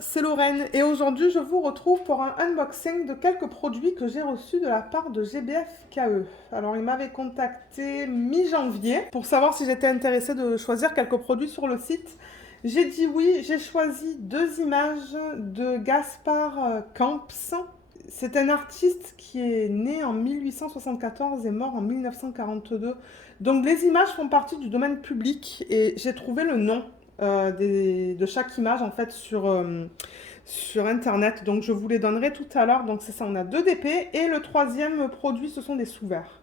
c'est Lorraine et aujourd'hui je vous retrouve pour un unboxing de quelques produits que j'ai reçus de la part de GBF-KE. Alors il m'avait contacté mi-janvier pour savoir si j'étais intéressée de choisir quelques produits sur le site. J'ai dit oui, j'ai choisi deux images de Gaspard Camps. C'est un artiste qui est né en 1874 et mort en 1942. Donc les images font partie du domaine public et j'ai trouvé le nom de chaque image en fait sur internet. Donc je vous les donnerai tout à l'heure. Donc c'est ça, on a deux DP et le troisième produit ce sont des sous-verts.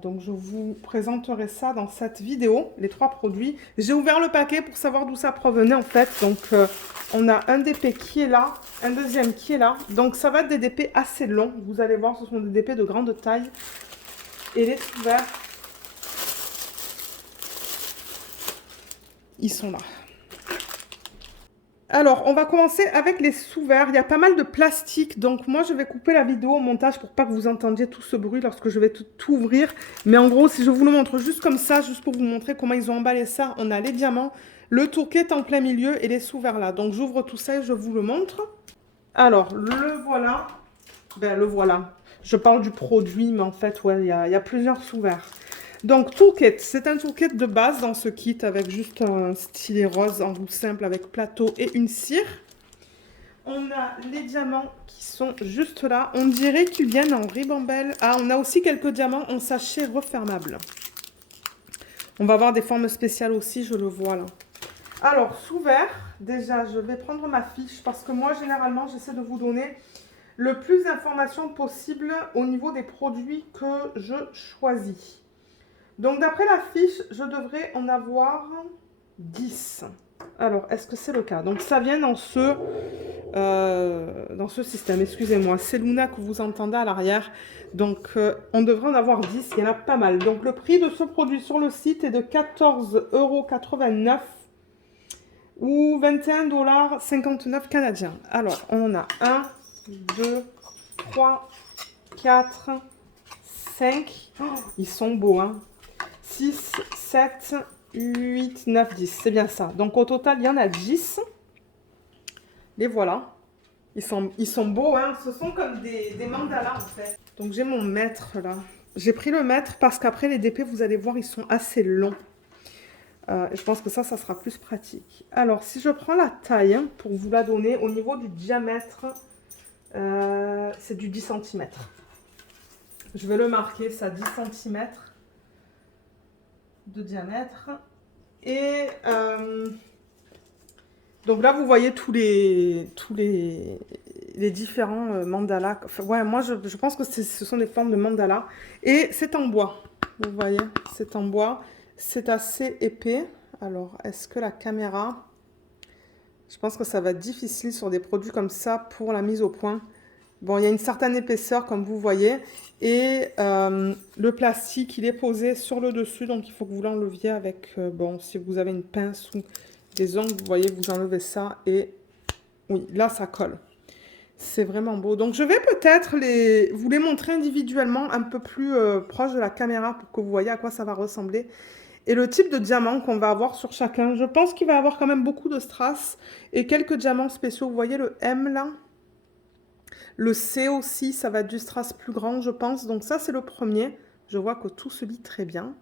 Donc je vous présenterai ça dans cette vidéo, les trois produits. J'ai ouvert le paquet pour savoir d'où ça provenait en fait. Donc on a un DP qui est là, un deuxième qui est là. Donc ça va être des DP assez longs. Vous allez voir, ce sont des DP de grande taille. Et les sous-verts, ils sont là. Alors, on va commencer avec les sous-verts. Il y a pas mal de plastique, donc moi je vais couper la vidéo au montage pour pas que vous entendiez tout ce bruit lorsque je vais tout ouvrir. Mais en gros, si je vous le montre juste comme ça, juste pour vous montrer comment ils ont emballé ça, on a les diamants, le tourquet en plein milieu et les sous-verts là. Donc j'ouvre tout ça et je vous le montre. Alors, le voilà. Ben, le voilà. Je parle du produit, mais en fait, ouais, il y a plusieurs sous-verts. Donc, toolkit, c'est un toolkit de base dans ce kit avec juste un stylet rose en roue simple avec plateau et une cire. On a les diamants qui sont juste là. On dirait qu'ils viennent en ribambelle. Ah, on a aussi quelques diamants en sachet refermable. On va avoir des formes spéciales aussi, je le vois là. Alors, sous-vert, déjà, je vais prendre ma fiche parce que moi, généralement, j'essaie de vous donner le plus d'informations possible au niveau des produits que je choisis. Donc, d'après la fiche, je devrais en avoir 10. Alors, est-ce que c'est le cas? Donc, ça vient dans ce système. Excusez-moi, c'est Luna que vous entendez à l'arrière. Donc, on devrait en avoir 10. Il y en a pas mal. Donc, le prix de ce produit sur le site est de 14,89 € ou 21,59 $ canadiens. Alors, on en a 1, 2, 3, 4, 5. Oh, ils sont beaux, hein. 6, 7, 8, 9, 10. C'est bien ça. Donc, au total, il y en a 10. Les voilà. Ils sont beaux, hein. Ce sont comme des mandalas, en fait. Donc, j'ai mon mètre, là. J'ai pris le mètre parce qu'après, les DP, vous allez voir, ils sont assez longs. Je pense que ça sera plus pratique. Alors, si je prends la taille, hein, pour vous la donner, au niveau du diamètre, c'est du 10 cm. Je vais le marquer, ça, 10 cm de diamètre. Et donc là, vous voyez tous les différents mandalas. Enfin, ouais, moi, je pense que ce sont des formes de mandalas. Et c'est en bois. Vous voyez, c'est en bois. C'est assez épais. Alors, est-ce que la caméra... Je pense que ça va être difficile sur des produits comme ça pour la mise au point. Bon, il y a une certaine épaisseur, comme vous voyez. Et le plastique, il est posé sur le dessus. Donc, il faut que vous l'enleviez avec... bon, si vous avez une pince ou des ongles, vous voyez, vous enlevez ça. Et oui, là, ça colle. C'est vraiment beau. Donc, je vais peut-être vous les montrer individuellement, un peu plus proche de la caméra pour que vous voyez à quoi ça va ressembler. Et le type de diamant qu'on va avoir sur chacun. Je pense qu'il va y avoir quand même beaucoup de strass et quelques diamants spéciaux. Vous voyez le M là? Le C aussi, ça va être du strass plus grand, je pense. Donc ça, c'est le premier. Je vois que tout se lit très bien.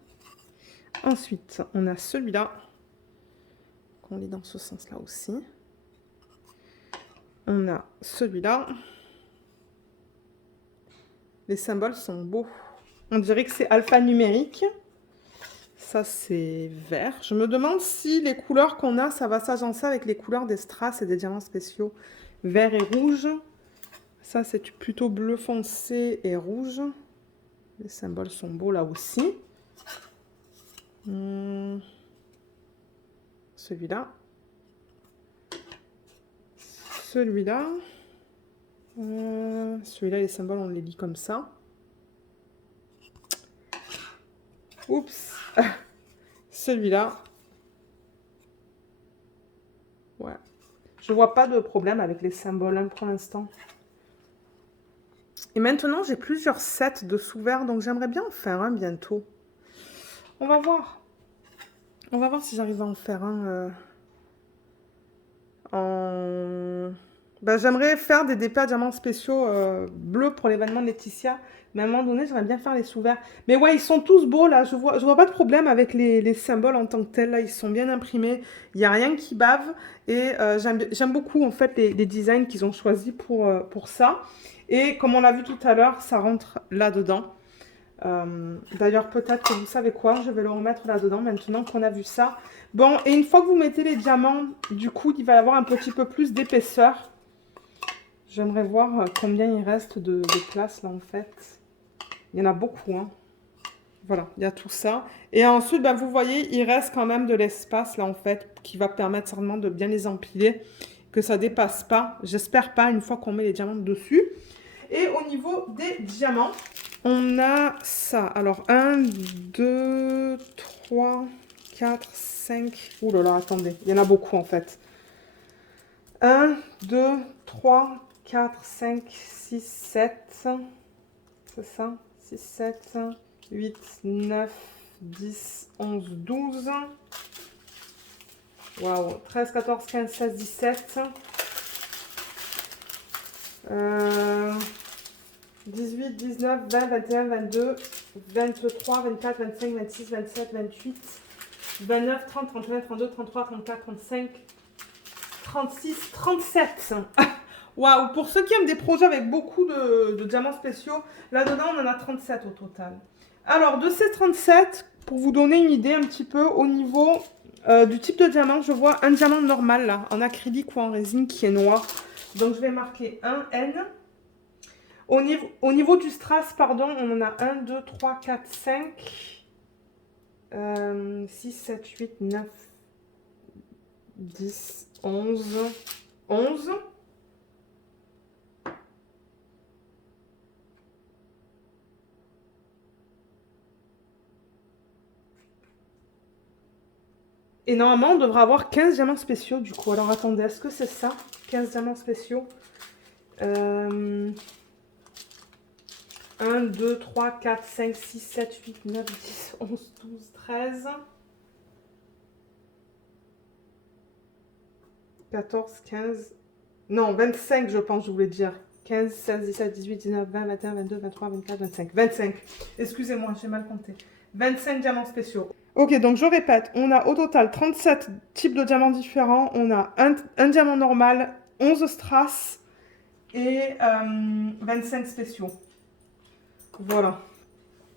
Ensuite, on a celui-là, qu'on lit dans ce sens-là aussi. On a celui-là. Les symboles sont beaux. On dirait que c'est alphanumérique. Ça, c'est vert. Je me demande si les couleurs qu'on a, ça va s'agencer avec les couleurs des strass et des diamants spéciaux. Vert et rouge. Ça, c'est plutôt bleu foncé et rouge. Les symboles sont beaux là aussi. Celui-là. Celui-là. Celui-là, les symboles, on les lit comme ça. Oups. Celui-là. Ouais. Je vois pas de problème avec les symboles hein, pour l'instant. Et maintenant, j'ai plusieurs sets de sous-verts, donc j'aimerais bien en faire un bientôt. On va voir. On va voir si j'arrive à en faire un. en... Ben, j'aimerais faire des dépôts à diamants spéciaux bleus pour l'événement de Laetitia. Mais à un moment donné, j'aimerais bien faire les sous-verts. Mais ouais, ils sont tous beaux là. Je vois pas de problème avec les symboles en tant que tels. Là, ils sont bien imprimés. Il n'y a rien qui bave. Et j'aime beaucoup en fait les designs qu'ils ont choisis pour ça. Et comme on l'a vu tout à l'heure, ça rentre là-dedans. D'ailleurs, peut-être que vous savez quoi, je vais le remettre là-dedans maintenant qu'on a vu ça. Bon, et une fois que vous mettez les diamants, du coup, il va y avoir un petit peu plus d'épaisseur. J'aimerais voir combien il reste de place là en fait. Il y en a beaucoup, hein. Voilà, il y a tout ça. Et ensuite, ben, vous voyez, il reste quand même de l'espace là en fait, qui va permettre certainement de bien les empiler, que ça dépasse pas. J'espère pas une fois qu'on met les diamants dessus. Et au niveau des diamants, on a ça. Alors, 1, 2, 3, 4, 5. Ouh là là, attendez. Il y en a beaucoup, en fait. 1, 2, 3, 4, 5, 6, 7. C'est ça? 6, 7, 8, 9, 10, 11, 12. Waouh. 13, 14, 15, 16, 17. 18, 19, 20, 21, 22, 23, 24, 25, 26, 27, 28, 29, 30, 31, 32, 33, 34, 35, 36, 37. Waouh, pour ceux qui aiment des projets avec beaucoup de diamants spéciaux, là-dedans, on en a 37 au total. Alors, de ces 37, pour vous donner une idée un petit peu au niveau du type de diamant, je vois un diamant normal, là, en acrylique ou en résine qui est noir. Donc, je vais marquer 1 N. Au niveau du strass, pardon, on en a 1, 2, 3, 4, 5, 6, 7, 8, 9, 10, 11, 11. Et normalement, on devrait avoir 15 diamants spéciaux du coup. Alors attendez, est-ce que c'est ça? 15 diamants spéciaux 1, 2, 3, 4, 5, 6, 7, 8, 9, 10, 11, 12, 13, 14, 15, non, 25 je pense, je voulais dire. 15, 16, 17, 18, 19, 20, 21, 22, 23, 24, 25. 25. Excusez-moi, j'ai mal compté. 25 diamants spéciaux. Ok, donc je répète, on a au total 37 types de diamants différents. On a un diamant normal, 11 strass et 25 spéciaux. Voilà.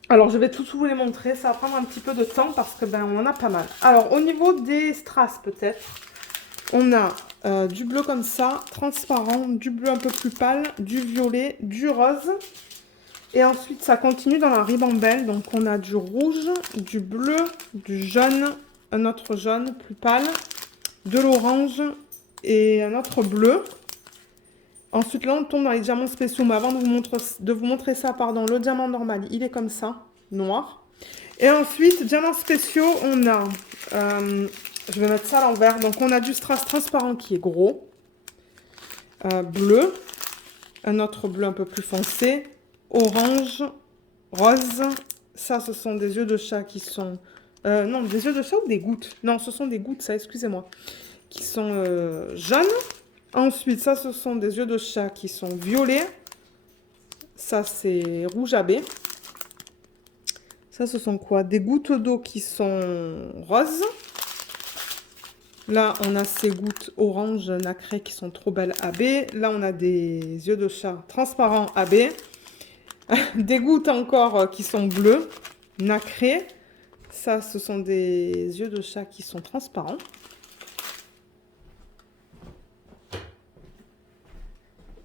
Alors, je vais tout vous les montrer. Ça va prendre un petit peu de temps parce que ben, on en a pas mal. Alors, au niveau des strass, peut-être, on a du bleu comme ça, transparent, du bleu un peu plus pâle, du violet, du rose. Et ensuite, ça continue dans la ribambelle. Donc, on a du rouge, du bleu, du jaune, un autre jaune plus pâle, de l'orange et un autre bleu. Ensuite, là, on tombe dans les diamants spéciaux. Mais avant de vous montrer ça, pardon, le diamant normal, il est comme ça, noir. Et ensuite, diamants spéciaux, on a... je vais mettre ça à l'envers. Donc, on a du strass transparent qui est gros. Bleu. Un autre bleu un peu plus foncé. Orange. Rose. Ça, ce sont des yeux de chat qui sont... non, des yeux de chat ou des gouttes? Non, ce sont des gouttes, ça, excusez-moi. Qui sont jaunes. Ensuite, ça, ce sont des yeux de chat qui sont violets. Ça, c'est rouge à baie. Ça, ce sont quoi? Des gouttes d'eau qui sont roses. Là, on a ces gouttes orange nacrées qui sont trop belles à baie. Là, on a des yeux de chat transparents à baie. Des gouttes encore qui sont bleues, nacrées. Ça, ce sont des yeux de chat qui sont transparents.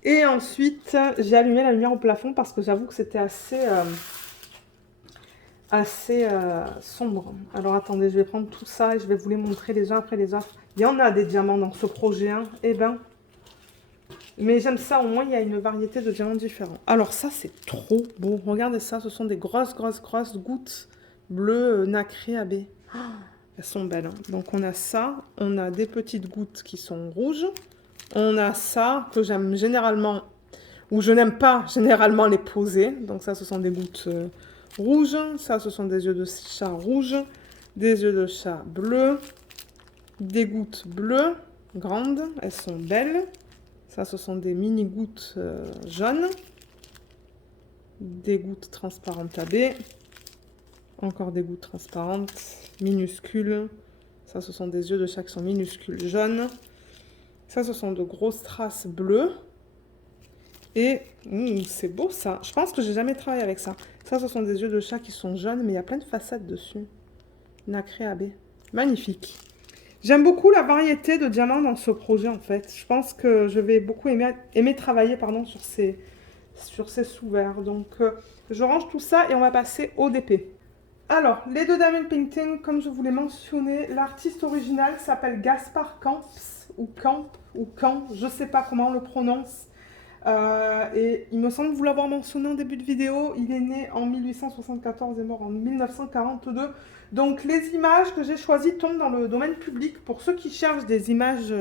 Et ensuite, j'ai allumé la lumière au plafond parce que j'avoue que c'était assez sombre. Alors attendez, je vais prendre tout ça et je vais vous les montrer les uns après les autres. Il y en a des diamants dans ce projet, hein. Eh ben, mais j'aime ça, au moins il y a une variété de diamants différents. Alors ça, c'est trop beau. Regardez ça, ce sont des grosses gouttes bleues nacrées à baie. Oh, elles sont belles, hein. Donc on a ça, on a des petites gouttes qui sont rouges. On a ça que j'aime généralement, ou je n'aime pas généralement les poser. Donc ça, ce sont des gouttes rouges. Ça, ce sont des yeux de chat rouges. Des yeux de chat bleus. Des gouttes bleues. grandes. Elles sont belles. Ça, ce sont des mini gouttes jaunes. Des gouttes transparentes AB. Encore des gouttes transparentes, minuscules. Ça, ce sont des yeux de chat qui sont minuscules jaunes. Ça, ce sont de grosses traces bleues. Et c'est beau ça. Je pense que j'ai jamais travaillé avec ça. Ça, ce sont des yeux de chat qui sont jaunes, mais il y a plein de facettes dessus. Nacré AB. Magnifique. J'aime beaucoup la variété de diamants dans ce projet en fait. Je pense que je vais beaucoup aimer travailler pardon, sur ces sous-verts. Donc je range tout ça et on va passer au DP. Alors, les deux diamond painting, comme je vous l'ai mentionné, l'artiste original s'appelle Gaspard Camps, ou Camp, ou Camp, je ne sais pas comment on le prononce. Et il me semble vous l'avoir mentionné en début de vidéo, il est né en 1874 et mort en 1942. Donc les images que j'ai choisies tombent dans le domaine public. Pour ceux qui cherchent des images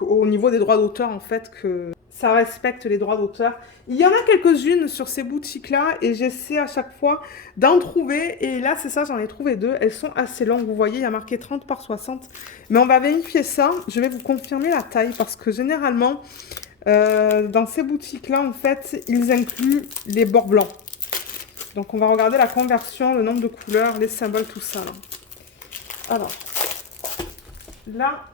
au niveau des droits d'auteur, en fait, que ça respecte les droits d'auteur. Il y en a quelques-unes sur ces boutiques-là et j'essaie à chaque fois d'en trouver. Et là, c'est ça, j'en ai trouvé deux. Elles sont assez longues, vous voyez, il y a marqué 30 par 60. Mais on va vérifier ça. Je vais vous confirmer la taille parce que généralement, dans ces boutiques-là, en fait, ils incluent les bords blancs. Donc, on va regarder la conversion, le nombre de couleurs, les symboles, tout ça. Là. Alors, là...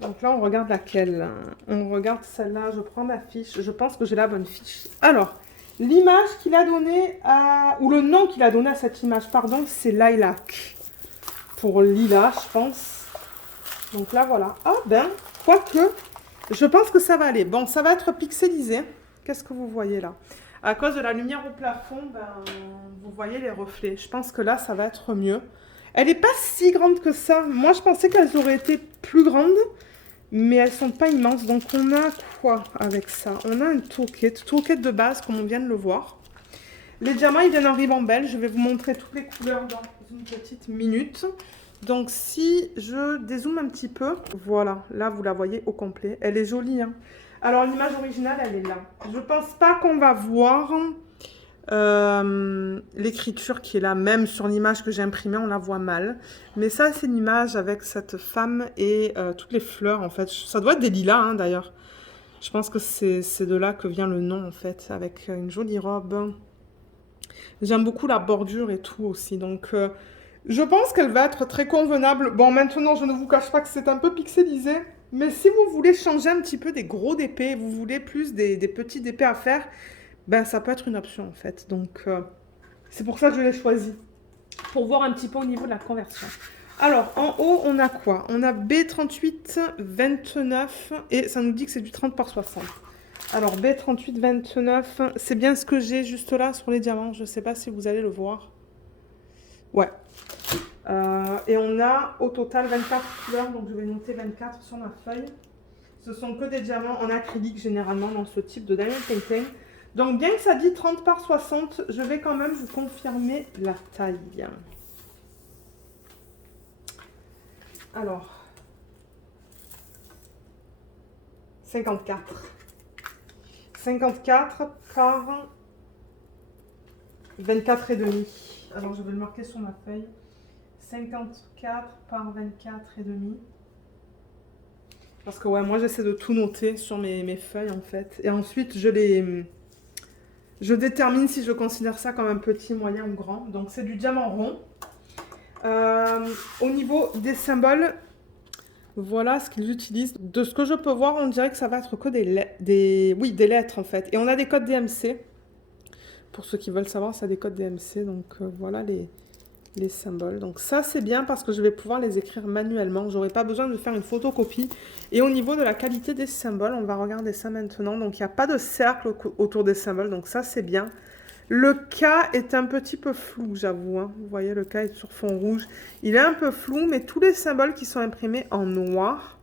Donc là, on regarde laquelle? On regarde celle-là. Je prends ma fiche. Je pense que j'ai la bonne fiche. Alors, l'image qu'il a donnée à... Ou le nom qu'il a donné à cette image, pardon, c'est Lilac. Pour Lila, je pense. Donc là, voilà. Ah ben, quoique, je pense que ça va aller. Bon, ça va être pixelisé. Qu'est-ce que vous voyez là? À cause de la lumière au plafond, ben, vous voyez les reflets. Je pense que là, ça va être mieux. Elle n'est pas si grande que ça. Moi, je pensais qu'elles auraient été plus grandes. Mais elles sont pas immenses. Donc, on a quoi avec ça? On a un toolkit de base, comme on vient de le voir. Les diamants, ils viennent en ribambelle. Je vais vous montrer toutes les couleurs dans une petite minute. Donc, si je dézoome un petit peu, voilà. Là, vous la voyez au complet. Elle est jolie, hein. Alors, l'image originale, elle est là. Je pense pas qu'on va voir l'écriture qui est là, même sur l'image que j'ai imprimée, on la voit mal. Mais ça, c'est une image avec cette femme et toutes les fleurs, en fait. Ça doit être des lilas, hein, d'ailleurs. Je pense que c'est de là que vient le nom, en fait, avec une jolie robe. J'aime beaucoup la bordure et tout aussi, donc je pense qu'elle va être très convenable. Bon, maintenant, je ne vous cache pas que c'est un peu pixelisé, mais si vous voulez changer un petit peu des gros DP, vous voulez plus des petits DP à faire, ben ça peut être une option en fait. Donc c'est pour ça que je l'ai choisi, pour voir un petit peu au niveau de la conversion. Alors en haut on a quoi? On a B38 29 et ça nous dit que c'est du 30 par 60. Alors B38 29, c'est bien ce que j'ai juste là sur les diamants. Je ne sais pas si vous allez le voir. Ouais. Et on a au total 24 couleurs, donc je vais noter 24 sur ma feuille. Ce sont que des diamants en acrylique généralement dans ce type de diamond painting. Donc bien que ça dit 30 par 60, je vais quand même vous confirmer la taille. Alors, 54. 54 par 24 et demi. Alors je vais le marquer sur ma feuille. 54 par 24 et demi. Parce que ouais, moi j'essaie de tout noter sur mes feuilles en fait. Et ensuite je détermine si je considère ça comme un petit, moyen ou grand. Donc c'est du diamant rond. Au niveau des symboles, voilà ce qu'ils utilisent. De ce que je peux voir, on dirait que ça va être que des lettres en fait. Et on a des codes DMC. Pour ceux qui veulent savoir, ça a des codes DMC. Donc voilà les symboles. Donc ça c'est bien parce que je vais pouvoir les écrire manuellement. J'aurai pas besoin de faire une photocopie. Et au niveau de la qualité des symboles, on va regarder ça maintenant. Donc il n'y a pas de cercle autour des symboles. Donc ça c'est bien. Le K est un petit peu flou, j'avoue. Hein. Vous voyez, le K est sur fond rouge. Il est un peu flou, mais tous les symboles qui sont imprimés en noir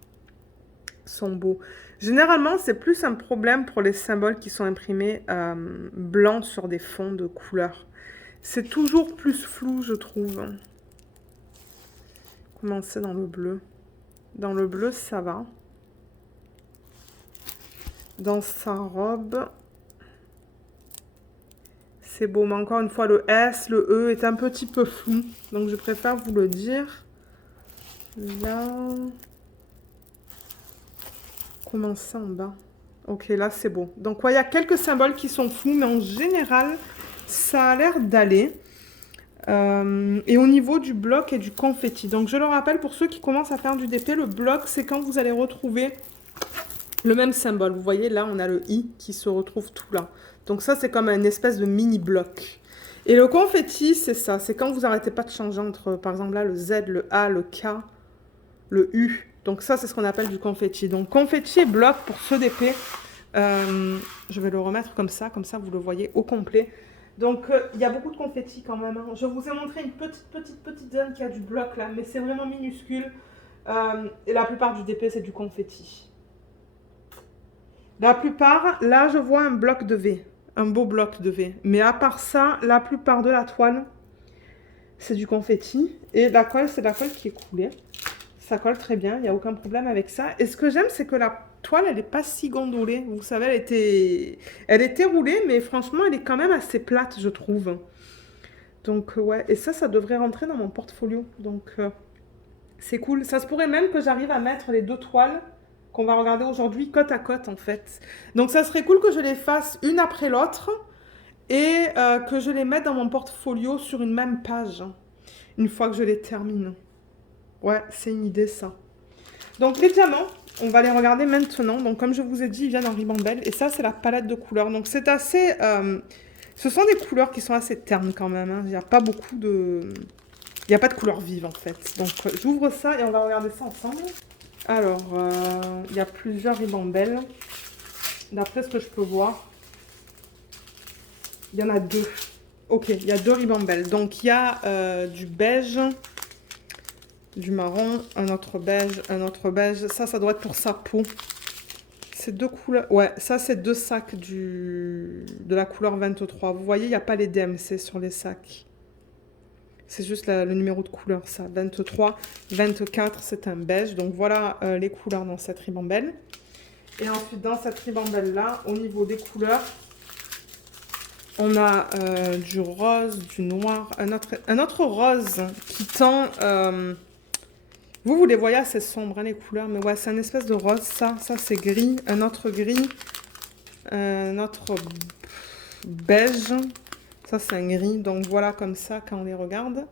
sont beaux. Généralement, c'est plus un problème pour les symboles qui sont imprimés blancs sur des fonds de couleur. C'est toujours plus flou, je trouve. Commencer dans le bleu. Dans le bleu, ça va. Dans sa robe... C'est beau, mais encore une fois, le S, le E est un petit peu flou. Donc, je préfère vous le dire. Là. Comment ça en bas? Ok, là c'est beau. Donc, ouais, il y a quelques symboles qui sont flous, mais en général, ça a l'air d'aller. Et au niveau du bloc et du confetti. Donc, je le rappelle pour ceux qui commencent à faire du DP, le bloc, c'est quand vous allez retrouver le même symbole. Vous voyez, là, on a le I qui se retrouve tout là. Donc, ça, c'est comme une espèce de mini-bloc. Et le confetti, c'est ça. C'est quand vous n'arrêtez pas de changer entre, par exemple, là, le Z, le A, le K, le U. Donc ça, c'est ce qu'on appelle du confetti. Donc confetti et bloc pour ce DP. Je vais le remettre comme ça vous le voyez au complet. Donc il y a beaucoup de confetti quand même. Hein. Je vous ai montré une petite zone qui a du bloc là, mais c'est vraiment minuscule. Et la plupart du DP, c'est du confetti. La plupart, là, je vois un bloc de V. Un beau bloc de V. Mais à part ça, la plupart de la toile, c'est du confetti. Et la colle, c'est de la colle qui est coulée. Ça colle très bien, il n'y a aucun problème avec ça. Et ce que j'aime, c'est que la toile, elle n'est pas si gondolée. Vous savez, elle était roulée, mais franchement, elle est quand même assez plate, je trouve. Donc, ouais, et ça devrait rentrer dans mon portfolio. Donc, c'est cool. Ça se pourrait même que j'arrive à mettre les deux toiles qu'on va regarder aujourd'hui côte à côte, en fait. Donc, ça serait cool que je les fasse une après l'autre et que je les mette dans mon portfolio sur une même page, une fois que je les termine. Ouais, c'est une idée ça. Donc les diamants, on va les regarder maintenant. Donc comme je vous ai dit, ils viennent en ribambelle. Et ça, c'est la palette de couleurs. Donc c'est assez... ce sont des couleurs qui sont assez ternes quand même. Hein. Il n'y a pas beaucoup de... Il n'y a pas de couleurs vives en fait. Donc j'ouvre ça et on va regarder ça ensemble. Alors, il y a plusieurs ribambelles. D'après ce que je peux voir. Il y en a deux. Ok, il y a deux ribambelles. Donc il y a du beige... du marron, un autre beige, un autre beige. Ça doit être pour sa peau. C'est deux couleurs. Ouais, ça, c'est deux sacs de la couleur 23. Vous voyez, il n'y a pas les DMC sur les sacs. C'est juste le numéro de couleur, ça. 23, 24, c'est un beige. Donc, voilà les couleurs dans cette ribambelle. Et ensuite, dans cette ribambelle-là, au niveau des couleurs, on a du rose, du noir, un autre rose qui tend... vous les voyez assez sombres, hein, les couleurs, mais ouais, c'est une espèce de rose, ça c'est gris, un autre gris, un autre beige, ça c'est un gris, donc voilà comme ça quand on les regarde.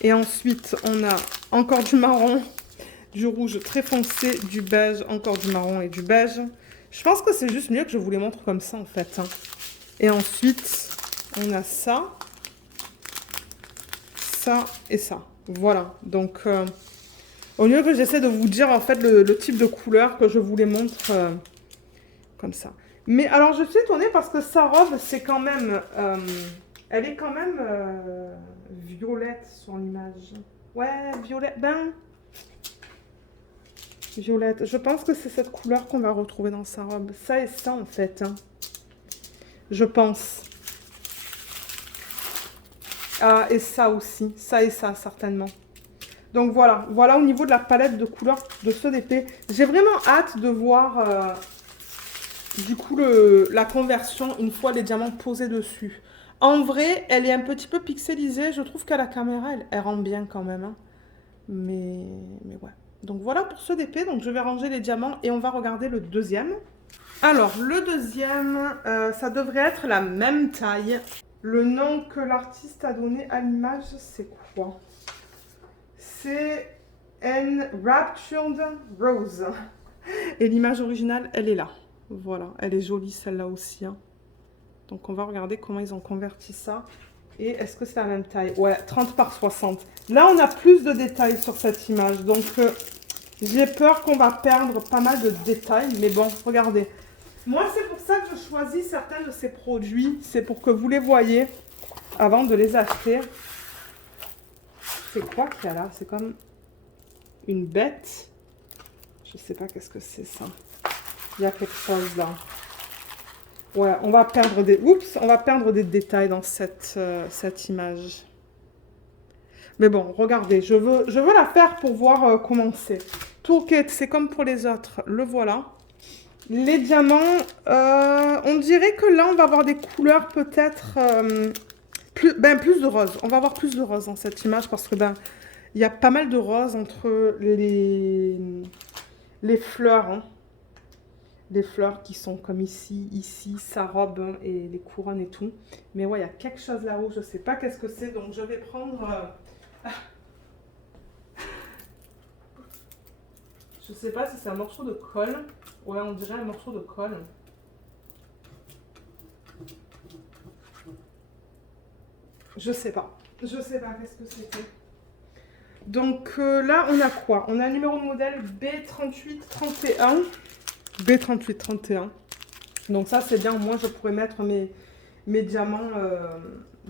Et ensuite, on a encore du marron, du rouge très foncé, du beige, encore du marron et du beige. Je pense que c'est juste mieux que je vous les montre comme ça en fait. Hein. Et ensuite, on a ça, ça et ça. Voilà, donc... au lieu que j'essaie de vous dire en fait le type de couleur que je vous les montre comme ça. Mais alors je suis étonnée parce que sa robe c'est quand même... elle est quand même violette sur l'image. Ouais, violette. Ben... violette. Je pense que c'est cette couleur qu'on va retrouver dans sa robe. Ça et ça en fait. Hein. Je pense. Ah, et ça aussi. Ça et ça certainement. Donc voilà, voilà au niveau de la palette de couleurs de ce DP. J'ai vraiment hâte de voir du coup la conversion une fois les diamants posés dessus. En vrai, elle est un petit peu pixelisée. Je trouve qu'à la caméra, elle rend bien quand même. Hein. Mais ouais. Donc voilà pour ce DP. Donc je vais ranger les diamants et on va regarder le deuxième. Alors le deuxième, ça devrait être la même taille. Le nom que l'artiste a donné à l'image, c'est quoi ? C'est Enraptured Rose. Et l'image originale, elle est là. Voilà, elle est jolie celle-là aussi. Hein. Donc on va regarder comment ils ont converti ça. Et est-ce que c'est la même taille? Ouais, 30 par 60. Là, on a plus de détails sur cette image. Donc j'ai peur qu'on va perdre pas mal de détails. Mais bon, regardez. Moi, c'est pour ça que je choisis certains de ces produits. C'est pour que vous les voyez avant de les acheter. C'est quoi qu'il y a là? C'est comme une bête. Je sais pas qu'est-ce que c'est ça. Il y a quelque chose là. Ouais, on va perdre des... Oups, on va perdre des détails dans cette image. Mais bon, regardez, je veux la faire pour voir comment c'est. Tourquette, c'est comme pour les autres. Le voilà. Les diamants, on dirait que là, on va avoir des couleurs peut-être... plus de rose. On va avoir plus de rose dans cette image parce que, il Il y a pas mal de roses entre les fleurs, hein. Les fleurs qui sont comme ici, sa robe hein, et les couronnes et tout. Mais ouais, il y a quelque chose là-haut, je sais pas qu'est-ce que c'est, donc je vais prendre... Je sais pas si c'est un morceau de colle. Ouais, on dirait un morceau de colle. Je sais pas. Je sais pas qu'est-ce que c'était. Donc là, on a quoi? On a le numéro de modèle B3831. B3831. Donc ça, c'est bien. Moi, je pourrais mettre mes diamants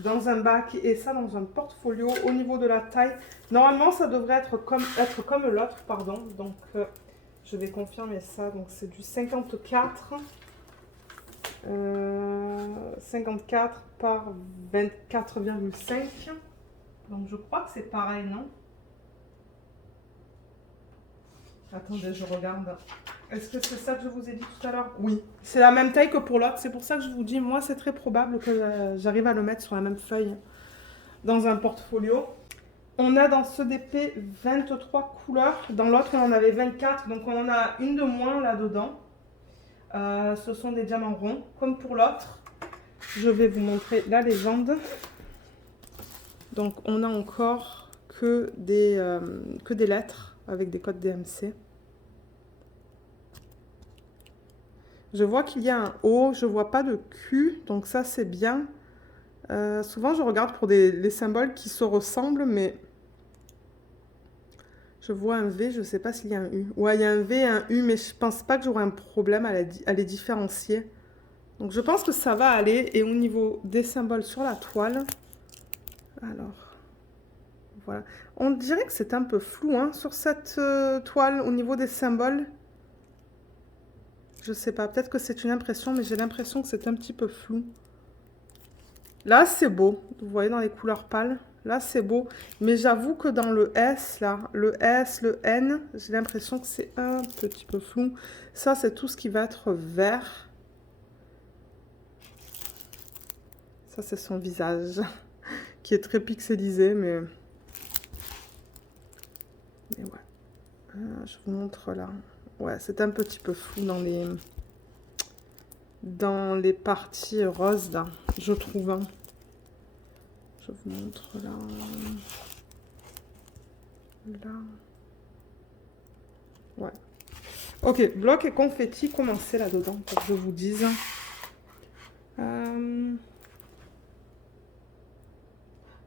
dans un bac et ça dans un portfolio. Au niveau de la taille, normalement, ça devrait être comme l'autre, pardon. Donc, je vais confirmer ça. Donc, c'est du 54. 54 par 24,5. Donc, je crois que c'est pareil, non? Attendez, je regarde. Est-ce que c'est ça que je vous ai dit tout à l'heure? Oui. C'est la même taille que pour l'autre. C'est pour ça que je vous dis, moi, c'est très probable que j'arrive à le mettre sur la même feuille dans un portfolio. On a dans ce DP 23 couleurs. Dans l'autre, on en avait 24. Donc, on en a une de moins là-dedans. Ce sont des diamants ronds, comme pour l'autre. Je vais vous montrer la légende. Donc, on a encore que des lettres avec des codes DMC. Je vois qu'il y a un O, je vois pas de Q, donc ça c'est bien. Souvent je regarde pour les symboles qui se ressemblent, mais je vois un V, je sais pas s'il y a un U. Ouais, il y a un V et un U, mais je pense pas que j'aurai un problème à les différencier. Donc je pense que ça va aller. Et au niveau des symboles sur la toile, alors, voilà. On dirait que c'est un peu flou hein, sur cette toile au niveau des symboles. Je sais pas, peut-être que c'est une impression, mais j'ai l'impression que c'est un petit peu flou. Là, c'est beau. Vous voyez dans les couleurs pâles. Là, c'est beau. Mais j'avoue que dans le S, là, le S, le N, j'ai l'impression que c'est un petit peu flou. Ça, c'est tout ce qui va être vert. Ça, c'est son visage, qui est très pixelisé, mais ouais. Je vous montre là. Ouais, c'est un petit peu flou dans les parties roses, là, je trouve. Hein. Je vous montre là. Là. Ouais. Ok, bloc et confetti, comment c'est là-dedans, pour que je vous dise.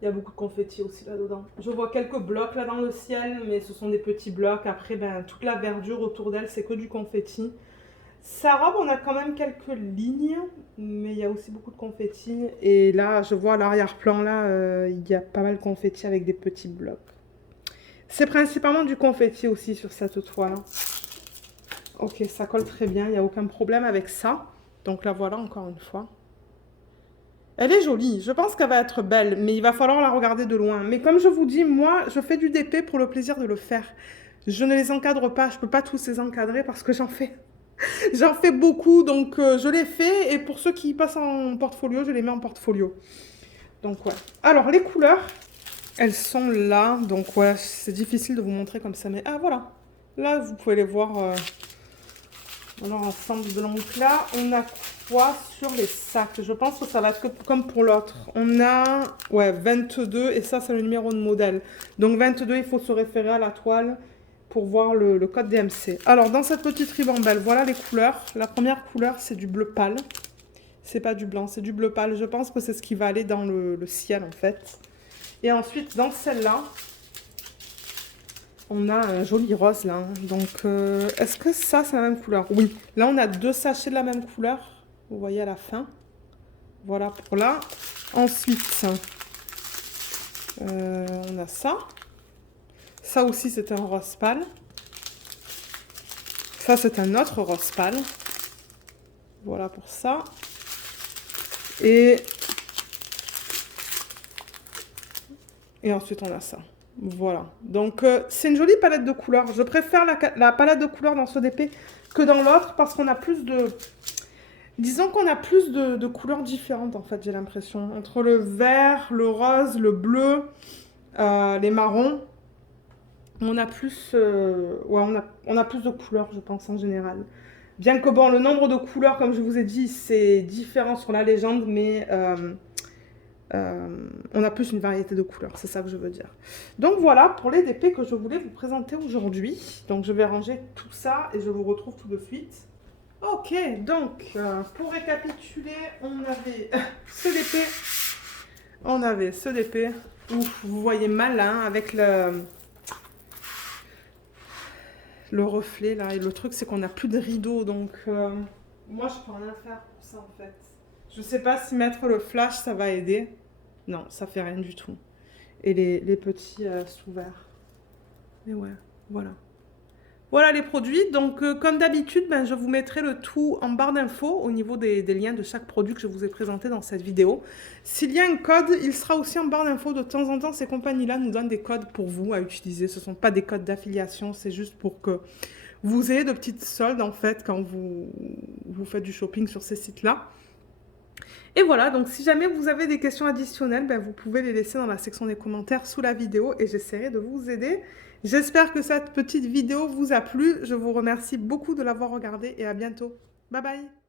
Il y a beaucoup de confetti aussi là-dedans. Je vois quelques blocs là dans le ciel, mais ce sont des petits blocs. Après, ben, toute la verdure autour d'elle, c'est que du confetti. Sa robe, on a quand même quelques lignes, mais il y a aussi beaucoup de confetti. Et là, je vois à l'arrière-plan, là, il y a pas mal de confetti avec des petits blocs. C'est principalement du confetti aussi sur cette toile. Ok, ça colle très bien, il n'y a aucun problème avec ça. Donc la voilà encore une fois. Elle est jolie, je pense qu'elle va être belle, mais il va falloir la regarder de loin. Mais comme je vous dis, moi, je fais du DP pour le plaisir de le faire. Je ne les encadre pas, je ne peux pas tous les encadrer parce que j'en fais. J'en fais beaucoup, donc je les fais. Et pour ceux qui passent en portfolio, je les mets en portfolio. Donc ouais. Alors, les couleurs, elles sont là. Donc ouais, c'est difficile de vous montrer comme ça. Mais ah, voilà. Là, vous pouvez les voir dans leur ensemble. Donc là, on a quoi sur les sacs? Je pense que ça va être comme pour l'autre. On a, ouais, 22. Et ça, c'est le numéro de modèle. Donc 22, il faut se référer à la toile pour voir le code DMC. Alors, dans cette petite ribambelle, voilà les couleurs. La première couleur, c'est du bleu pâle. C'est pas du blanc, c'est du bleu pâle. Je pense que c'est ce qui va aller dans le ciel, en fait. Et ensuite, dans celle-là, on a un joli rose, là. Donc, est-ce que ça, c'est la même couleur? Oui. Là, on a 2 sachets de la même couleur. Vous voyez à la fin. Voilà pour là. Ensuite, on a ça. Ça aussi, c'est un rose pâle. Ça, c'est un autre rose pâle. Voilà pour ça. Et ensuite, on a ça. Voilà. Donc, c'est une jolie palette de couleurs. Je préfère la palette de couleurs dans ce DP que dans l'autre parce qu'on a plus de... Disons qu'on a plus de couleurs différentes, en fait, j'ai l'impression. Entre le vert, le rose, le bleu, les marrons. on a plus, ouais, on a plus de couleurs, je pense, en général. Bien que, bon, le nombre de couleurs, comme je vous ai dit, c'est différent sur la légende, mais on a plus une variété de couleurs, c'est ça que je veux dire. Donc voilà pour les DP que je voulais vous présenter aujourd'hui. Donc je vais ranger tout ça et je vous retrouve tout de suite. Ok, donc pour récapituler, on avait ce DP, on avait ce DP, où vous voyez mal hein, avec le reflet là, et le truc c'est qu'on n'a plus de rideau, donc moi je peux rien faire pour ça en fait. Je sais pas si mettre le flash ça va aider. Non, ça fait rien du tout. Et les petits sous-verts. Mais ouais, voilà. Voilà les produits. Donc, comme d'habitude, ben, je vous mettrai le tout en barre d'infos au niveau des liens de chaque produit que je vous ai présenté dans cette vidéo. S'il y a un code, il sera aussi en barre d'infos. De temps en temps, ces compagnies-là nous donnent des codes pour vous à utiliser. Ce ne sont pas des codes d'affiliation, c'est juste pour que vous ayez de petites soldes en fait quand vous faites du shopping sur ces sites-là. Et voilà, donc si jamais vous avez des questions additionnelles, ben, vous pouvez les laisser dans la section des commentaires sous la vidéo et j'essaierai de vous aider. J'espère que cette petite vidéo vous a plu. Je vous remercie beaucoup de l'avoir regardée et à bientôt. Bye bye!